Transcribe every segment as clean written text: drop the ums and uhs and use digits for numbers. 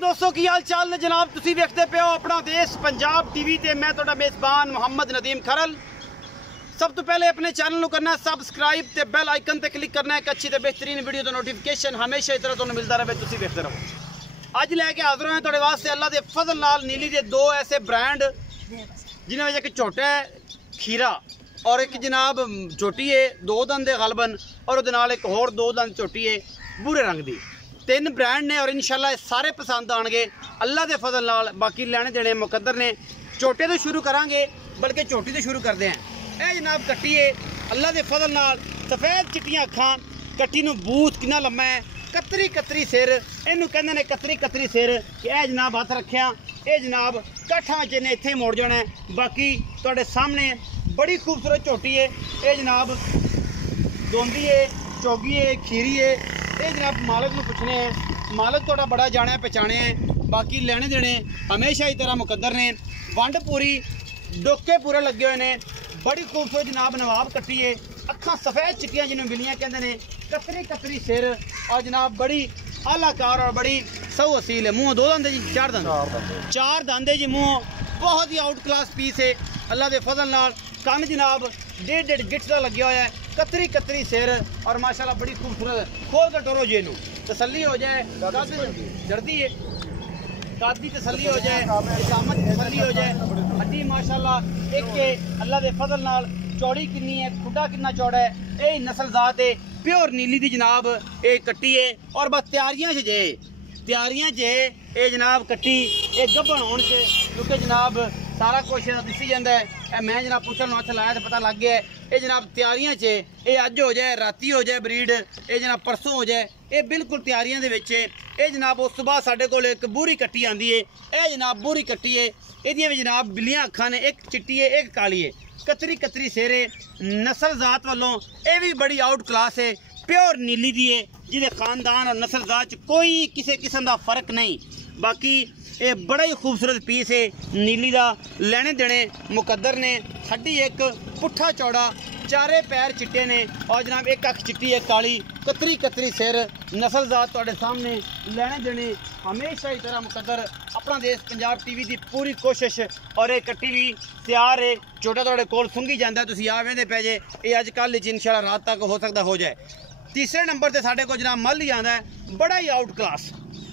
दोस्तों की हाल चाल ने जनाब तुसी देखते पे हो अपना देश पंजाब टीवी ते मैं तुहाडा मेज़बान मोहम्मद नदीम खरल। सब तो पहले अपने चैनल को करना सबसक्राइब ते बेल आइकन ते क्लिक करना है। एक अच्छी ते बेहतरीन वीडियो तो नोटिफिकेशन हमेशा इस तरह तुहानू मिलता रहे, तुसी देखते रहो। अज लैके हाजिर होए तुहाडे वास्ते अल्लाह दे फजल नाल नीली दे दो ऐसे ब्रांड जिन्हां विच एक छोटा है खीरा और एक जनाब झोटी है दो दंद दे गलबन और उहदे नाल एक होर दो दंद झोटी है भूरे रंग दी। तीन ब्रांड ने और इंशाल्लाह सारे पसंद आएंगे अल्लाह के फजल नाल। बाकी लेने देने मुकद्दर ने। छोटे तो शुरू करांगे, बल्कि छोटी तो शुरू करते हैं। यह जनाब कट्टी है अल्लाह के फजल नाल, सफेद चिट्टियां अखां, कट्टी नूं बूथ कितना लम्मा है, कतरी कतरी सिर, इनू कहंदे ने कतरी कतरी सिर। यह जनाब हाथ रखिया, ये जनाब काठा जिन्हें इत्थे मोड़ जाना है। बाकी तुहाडे सामने बड़ी खूबसूरत झोटी है। ये जनाब दोंदी है, चौगी है, खीरी है। ये जनाब मालक को पूछने हैं, मालक थोड़ा बड़ा जाने पहचाने हैं। बाकी लेने देने हमेशा ही तरह मुकद्दर ने। वंड पूरी डोके पूरे लगे हुए ने। बड़ी खूबसूरत जनाब नवाब कट्टी है, अखा सफेद चिट्टियां जिन्हें बिलियां कहते हैं, कतरी कतरी सिर और जनाब बड़ी आलाकार और बड़ी सौ असील है। मुँह दो दंद जी, चार दंद है जी मुँह। बहुत ही आउट क्लास पीस है अल्लाह के फजल नाल। कन जनाब 1.5 गिट्स का लगे हुआ है, कतरी कतरी सिर और माशाल्लाह बड़ी खूबसूरत। खोल कर टोरो जी नू तसल्ली हो जाए, जर्दी है कादी तसल्ली हो जाए, इकामत तसल्ली हो जाए। हड्डी माशाल्लाह एक के अल्लाह के फजल नाल चौड़ी किन्नी है, खुडा कितना चौड़ा है। यही नस्ल जात है प्योर नीली दी जनाब ये कट्टी है। और बस तैयारियां जे ये जनाब कट्टी ये गब्बन होने से क्योंकि जनाब सारा कुछ दिसी जाता है। मैं जनाब पूछन हथ लाया तो पता लग गया है। ये जनाब तैयारियां च ये अज हो जाए, राती हो जाए ब्रीड, ये जनाब परसों हो जाए, ये बिल्कुल तैयारियां दे विच है। ये जनाब उस सुबह साढ़े कोल एक बूरी कट्टी आंदी है। यह जनाब बूरी कट्टी है, ये भी जनाब बिलियां अखां ने, एक चिट्टी है एक काली है, कतरी कतरी सेरे। नस्ल जात वालों ये भी बड़ी आउट क्लास है, प्योर नीली दी है, जिहदे खानदान और नस्ल जात कोई किसी किस्म का फर्क नहीं। बाकी ये बड़ा ही खूबसूरत पीस है नीली का। लेने देने मुकद्दर ने। हड्डी एक पुट्ठा चौड़ा, चारे पैर चिट्टे ने और जनाब एक अख चिट्टी है काली, कतरी कतरी सिर। नस्ल जात तुहाडे सामने। लेने देने हमेशा इस तरह मुकद्दर। अपना देश पंजाब टीवी की पूरी कोशिश और ये कट्टी भी तैयार है। छोटा तुहाडे कोल सुंघी जाता, तुसीं आ वेंदे पै जे। ये अज कल इंशाल्लाह रात तक हो सकता हो जाए। तीसरे नंबर पर साढ़े को जनाब मल ही आंदा है, बड़ा ही आउट क्लास।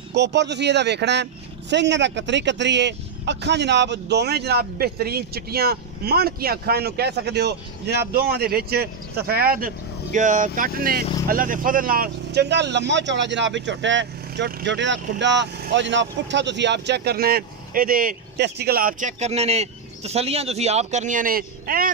कोपर तुसीं इहदा वेखना है, सिंह दा कतरी कतरी है। अखां जनाब दोवें जनाब बेहतरीन चिट्टियां माणकियां अखां इनू कह सकते हो। जनाब दोवां दे विच सफेद कट ने अल्लाह के फजल नाल। चंगा लम्मा चौड़ा जनाब झोटा है, झोटे का खुडा और जनाब पुट्ठा तुसीं आप चेक करना है। ये टेस्टिकल आप चेक करने ने, तसलियां तुसीं आप करनियां ने।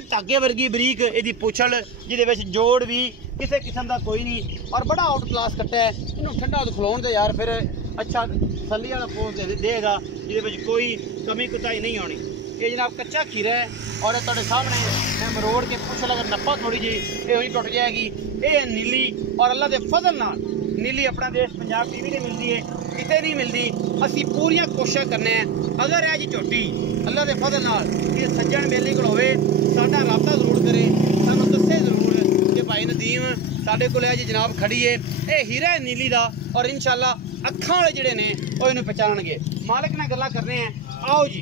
धागे वर्गी बरीक इहदी पुछल, जिहदे विच जोड़ भी किसी किस्म का कोई नहीं और बड़ा आउट क्लास कट्टा है। इन्हू ठंडा खलोण दे यार, फिर अच्छा तसली वाला पोज देगा, जिहदे कोई कमी कुताही नहीं आनी। ये जनाब कच्चा खीरा है और तुहाडे सामने मैं मरोड़ के पुछ अगर नप्पा थोड़ी जी ये ही टुट जाएगी। ये नीली और अल्लाह के फजल नाल नीली अपना देश पंजाब टीवी ने मिलती है, कितने नहीं मिलती। असी पूरियां कोशिश करने हैं। अगर है जी झोटी अल्लाह के फजल नाल कि सज्जन मेले को होवे, साडा राबता जरूर करे, सानू दस्से जरूर कि भाई नदीम साडे कोल है जी जनाब खड़ी है। ये हीरा है नीली का और इंशाल्लाह अखां वाले जिहड़े ने वो इन्हू पहचानणगे। मालिक नाल गल्लां करने हैं, आओ जी।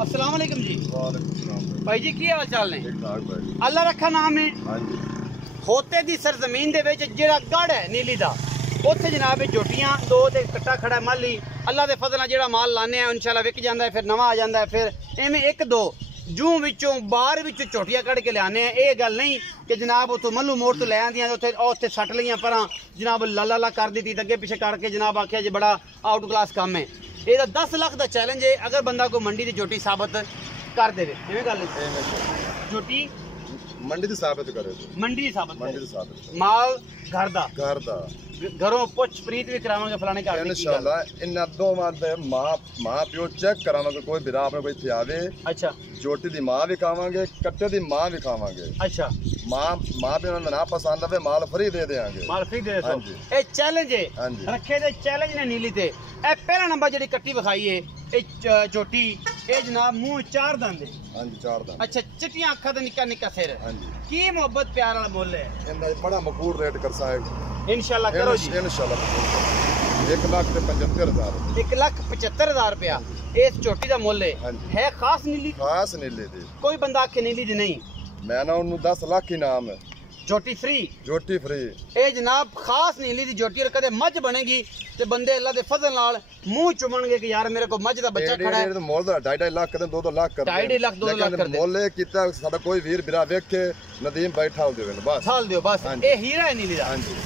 अस्सलाम वालेकुम जी। भाई जी की हाल चाल ने? अल्लाह रखा नाम है। खोते दी सरजमीन दे विच जिहड़ा गढ़ है नीली दा, उत्थे जनाब झोटियां दो ते कट्टा खड़ा माली। अल्लाह के फजल नाल जिहड़ा माल लाने हैं इंशाल्लाह विक जांदा है, फिर नवा आ जांदा है। फिर इवें एक दो जूं विचों बाहर विचों झोटियां कढ़ के लियाने हैं। ये गल नहीं कि जनाब उतों मल्लू मोड़ तो लै आंदियां उत्थे सट लईयां परां जनाब ला कर दी अगे पिछे करके जनाब आखिया जी बड़ा आउट क्लास काम है। ये 10 लाख का चैलेंज है अगर बंदा कोई मंडी की झोटी साबित कर दे। इवें गल झोटी मंडी दी साबित करे, मंडी दी साबित माल घर दा घरों पुछ प्रीत भी करावांगे फलाने घर इंशाल्लाह। इन दोवां दे मां प्यो चेक करावांगे, कोई बिरा अपने कोई थे आवे। अच्छा, झोटी दी मां भी खावांगे, कट्टे दी मां भी खावांगे। अच्छा, मां भी उन्हें ना पसंद आवे माल फ्री दे देंगे। माल फ्री दे दो। ए चैलेंज है रखे दे, चैलेंज ने नीली ते। ए पहला नंबर जेडी कट्टी विखाई है ए झोटी, ए जनाब मुंह चार दंद है। हां जी, चार दंद। अच्छा, चिट्टियां अखां ते निक्का निक्का सिर। हां जी, की मोहब्बत प्यार वाला मुल है। इनदा बड़ा मकबूल रेट कर साहब इंशाल्लाह करो जी। इंशाल्लाह 1,75,000 1,75,000 रुपया इस झोटी का मुल है। खास नीली? खास नीली दी। कोई बंदा आखे नीली दी नहीं, मैं ना उन्होंने 10 लाख इनाम है। झोटी फ्री? झोटी फ्री। ए जनाब खास नीली दी झोटी, और कदे मझ बनेगी ते बंदे अल्लाह दे फजल नाल मुंह चुमणगे कि यार मेरे को मझ दा बच्चा खड़ा है। मोल दा 2.5 लाख कदे 2 लाख कर 2.5 लाख 2 लाख कर दे। मोले कीता साडा कोई वीर बिरा वेखे नदीम बैठा हो देवे बस हाल दियो बस। ए हीरा है नीली दा।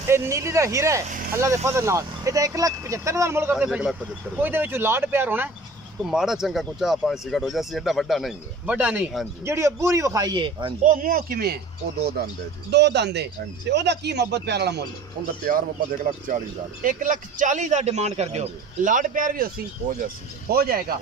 ए नीली दा हीरा है अल्लाह दे फजल नाल। ए ता 1,75,000 मुल करदे पे। 1,75,000 कोई दे विच लाड प्यार होना है तो माड़ा चंगा को चाह पानी सिगरेट हो जासी एडा वड्डा नहीं है। वड्डा नहीं। जेडी पूरी विखाई है ओ मुंह किवें है? ओ 2 दंद है जी। 2 दंद है ते ओदा की मोहब्बत प्यार वाला मुल? उनदा प्यार मोहब्बत 1,40,000 1,40,000 डिमांड कर दियो। लाड प्यार भी होसी हो जासी हो जाएगा।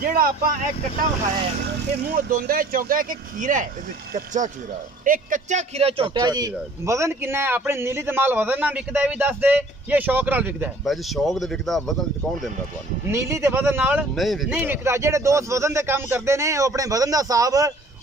जेड़ा आपा एक कट्टा विखाया है ये मुंह दोंदा है चौगा है कि खीरा है? ये कच्चा खीरा है। एक कच्चा खीरा झोटा है जी। वजन कितना है? अपने नीली दे माल वजन ना विकदा है भी दस दे, ये शौक नाल विकदा है? भाई जी शौक दे विकदा, वजन कौन देंदा ਤੁਹਾਨੂੰ? नीली दे वजन नाल नहीं विकदा। जेड़े दोस्त वजन दे काम करदे ने ओ अपने वजन दा हिसाब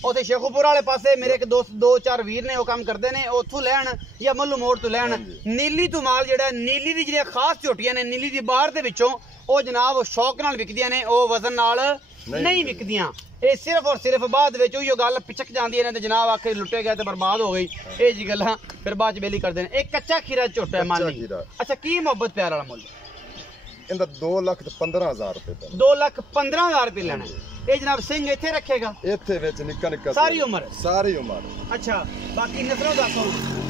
उथे शेखुपुर वाले पासे मेरे एक दोस्त 2-4 वीर ने वो काम करदे ने, उथों लैन या मल्लू मोड़ तो लैन। नीली तो माल जेड़ा नीली दी जेड़ियां खास झोटियां ने नीली दी बाहर दे विचों ओ जनाब शौक नाल विकदियां ने, ओ वजन नाल नहीं विकदियां। ये सिर्फ और सिर्फ बाद विच उही गल पिचक जांदी है ते जनाब आखिर लुटे गए ते बर्बाद हो गई। ये जी गल्लां फिर बाद च बेली करदे ने। एक कच्चा खीरा झोटा है मान ली। अच्छा की मोहब्बत प्यार वाला मुल? इंदा 2,15,000 रुपए। 2,15,000 रुपए लेना है। ये जनाब सिंह इथे रखेगा? इथे विच निक्का निक्का सारी उम्र? सारी उम्र। अच्छा बाकी नस्लों दसो?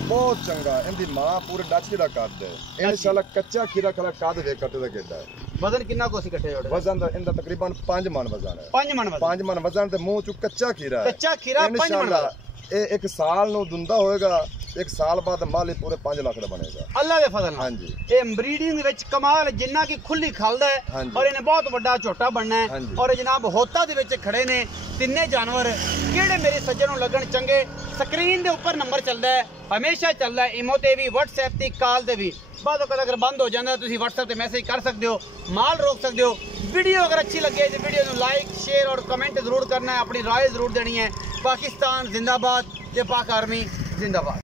बहुत चंगा। इंदी मां पूरे डच जेड़ा कद है इंशाल्लाह। कच्चा खीरा खरा कद वे कट्टे दा केड़ा है। वजन कितना कोसी कट्टे जोड़े? वजन दा इंदा तकरीबन 5 मन वजन है। 5 मन वजन? 5 मन वजन ते मुंह चु कच्चा खीरा है। कच्चा खीरा 5 मन वजन। ए 1 साल नु दुंदा होएगा, 1 साल बाद माल पूरे 5 लाख दा बनेगा अल्लाह दे फजल। हां जी। ए ब्रीडिंग विच कमाल जिन्ना की खुली खलदा है और इन्हें बहुत बड़ा झोटा बनना है। और जनाब होता दे विच खड़े ने तिन्ने जानवर केड़े मेरे सज्जन नु लगन चंगे। स्क्रीन दे ऊपर नंबर चलदा है, हमेशा चलदा है। इमो ते भी व्हाट्सएप ते कॉल दे भी बाद अगर बंद हो जांदा तुसी व्हाट्सएप ते मैसेज कर सकदे हो, माल रोक सकदे हो। वीडियो अगर अच्छी लगे तो वीडियो नु लाइक शेयर और कमेंट जरूर करना है, अपनी राय जरूर देनी है। पाकिस्तान जिंदाबाद, पाक आर्मी जिंदाबाद।